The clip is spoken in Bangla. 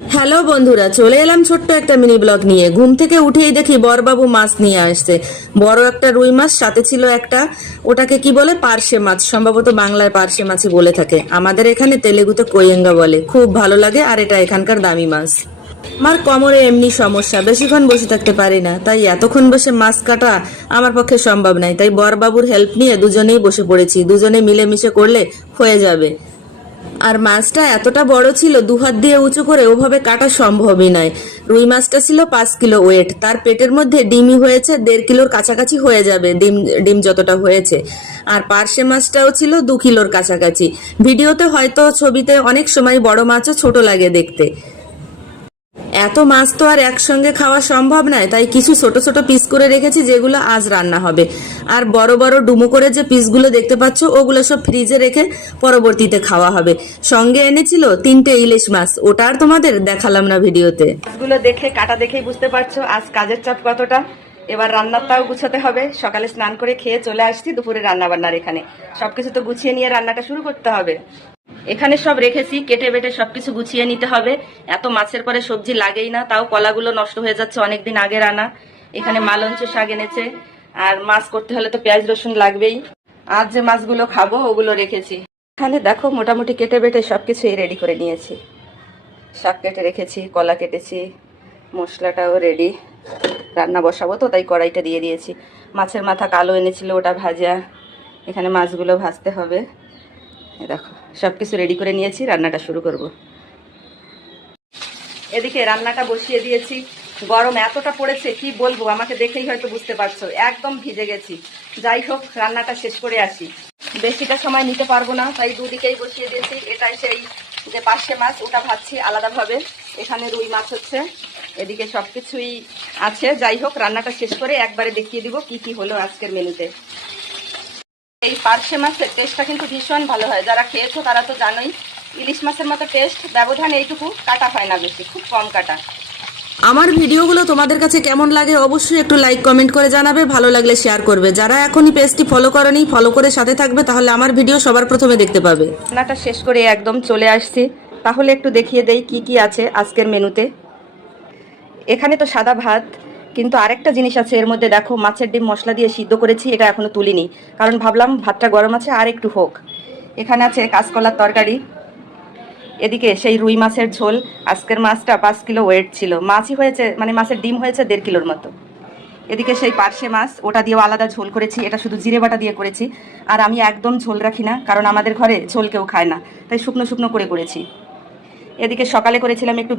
হ্যালো বন্ধুরা, চলে এলাম ছোট্ট একটা মিনি ব্লগ নিয়ে। ঘুম থেকে উঠেই দেখি বরবাবু মাছ নিয়ে আসছে। বড় একটা রুই মাছ, সাথে ছিল একটা, ওটাকে কি বলে, পার্শে মাছ, সম্ভবত বাংলায় পার্শে মাছই বলে থাকে, আমাদের এখানে তেলেগুতে কোয়েঙ্গা বলে। খুব ভালো লাগে, আর এটা এখানকার দামি মাছ। আমার কোমরে এমনি সমস্যা, বেশিক্ষণ বসে থাকতে পারি না, তাই এতক্ষণ বসে মাছ কাটা আমার পক্ষে সম্ভব নাই। তাই বরবাবুর হেল্প নিয়ে দুজনেই বসে পড়েছি, দুজনে মিলেমিশে করলে হয়ে যাবে। আর মাছটা এতটা বড় ছিল, দুহাত দিয়ে উঁচু করে ওভাবে কাটা সম্ভবই নয়। রুই মাছটা ছিল 5 কিলো ওয়েট, তার পেটের মধ্যে ডিমই হয়েছে 1.5 কিলোর কাছাকাছি হয়ে যাবে, ডিম ডিম যতটা হয়েছে। আর পার্শে মাছটাও ছিল 2 কিলোর কাছাকাছি। ভিডিওতে হয়তো, ছবিতে অনেক সময় বড় মাছও ছোট লাগে দেখতে। এত মাছ তো আর একসঙ্গে খাওয়া সম্ভব নয়, তাই কিছু ছোট ছোট পিস করে রেখেছি যেগুলো আজ রান্না হবে। আর বড় বড় ডুমো করে যে পিসগুলো দেখতে পাচ্ছ, ওগুলো সব ফ্রিজে রেখে পরবর্তীতে খাওয়া হবে। সঙ্গে এনেছিল 3টে ইলিশ মাছ, ওটা আর তোমাদের দেখালাম না ভিডিওতে। মাছগুলো দেখে, কাটা দেখেই বুঝতে পারছো আজ কাজের চাপ কতটা। এবার রান্নাটাও গুছাতে হবে। সকালে স্নান করে খেয়ে চলে আসছি দুপুরে রান্না বান্নার এখানে। সবকিছু তো গুছিয়ে নিয়ে রান্নাটা শুরু করতে হবে। এখানে সব রেখেছি, কেটে বেটে সবকিছু গুছিয়ে নিতে হবে। এত মাছের পরে সবজি লাগেই না, তাও কলাগুলো নষ্ট হয়ে যাচ্ছে, অনেকদিন আগের আনা। এখানে মালঞ্চ শাক এনেছে, আর মাছ করতে হলে তো পেঁয়াজ রসুন লাগবেই। আজ যে মাছগুলো খাবো ওগুলো রেখেছি। এখানে দেখো মোটামুটি কেটে বেটে সবকিছুই রেডি করে নিয়েছি। শাক কেটে রেখেছি, কলা কেটেছি, মশলাটাও রেডি। রান্না বসাবো তো, তাই কড়াইটা দিয়ে দিয়েছি। মাছের মাথা কালো এনেছিল, ওটা ভাজা। এখানে মাছগুলো ভাজতে হবে। দেখো সবকিছু রেডি করে নিয়েছি, রান্নাটা শুরু করব। এদিকে রান্নাটা বসিয়ে দিয়েছি। গরম এতটা পড়েছে কি বলবো, আমাকে দেখেই হয়তো বুঝতে পারছো, একদম ভিজে গেছি। যাই হোক, রান্নাটা শেষ করে আসি। বেশিটা সময় নিতে পারবো না, তাই দুদিকেই বসিয়ে দিয়েছি। এটাই সেই যে পার্শে মাছ, ওটা ভাজছি আলাদাভাবে। এখানে রুই মাছ হচ্ছে, এদিকে সবকিছুই আছে। যাই হোক, রান্নাটা শেষ করে একবারে দেখিয়ে দিব কি কি হলো আজকের মেনুতে। এই পার্শে মাছের টেস্টটা কিন্তু ভীষণ ভালো হয়, যারা খেয়েছো তারা তো জানোই। ইলিশ মাছের মতো টেস্ট, ব্যবধান এইটুকু, কাটা হয় না বেশি, খুব কম কাটা। আমার ভিডিওগুলো তোমাদের কাছে কেমন লাগে অবশ্যই একটু লাইক কমেন্ট করে জানাবে, ভালো লাগলে শেয়ার করবে। যারা এখনই পেজটি ফলো করনি, ফলো করে সাথে থাকবে, তাহলে আমার ভিডিও সবার প্রথমে দেখতে পাবে। রান্নাটা শেষ করে একদম চলে আসছি। তাহলে একটু দেখিয়ে দেই কি কি আছে আজকের মেনুতে। এখানে তো সাদা ভাত, কিন্তু আরেকটা জিনিস আছে এর মধ্যে। দেখো, মাছের ডিম মশলা দিয়ে সিদ্ধ করেছি, এটা এখনো তুলিনি, কারণ ভাবলাম ভাতটা গরম আছে আর একটু হোক। এখানে আছে কাঁচকলার তরকারি। এদিকে সেই রুই মাছের ঝোল। আজকের মাছটা 5 কিলো ওয়েট ছিল, মাছই হয়েছে, মানে মাছের ডিম হয়েছে 1.5 কিলোর মতো। এদিকে সেই পার্শে মাছ, ওটা দিয়েও আলাদা ঝোল করেছি, এটা শুধু জিরে বাটা দিয়ে করেছি। আর আমি একদম ঝোল রাখি না, কারণ আমাদের ঘরে ঝোল কেউ খায় না, তাই শুকনো শুকনো করে করেছি। এদিকে সকালে করেছিলাম একটু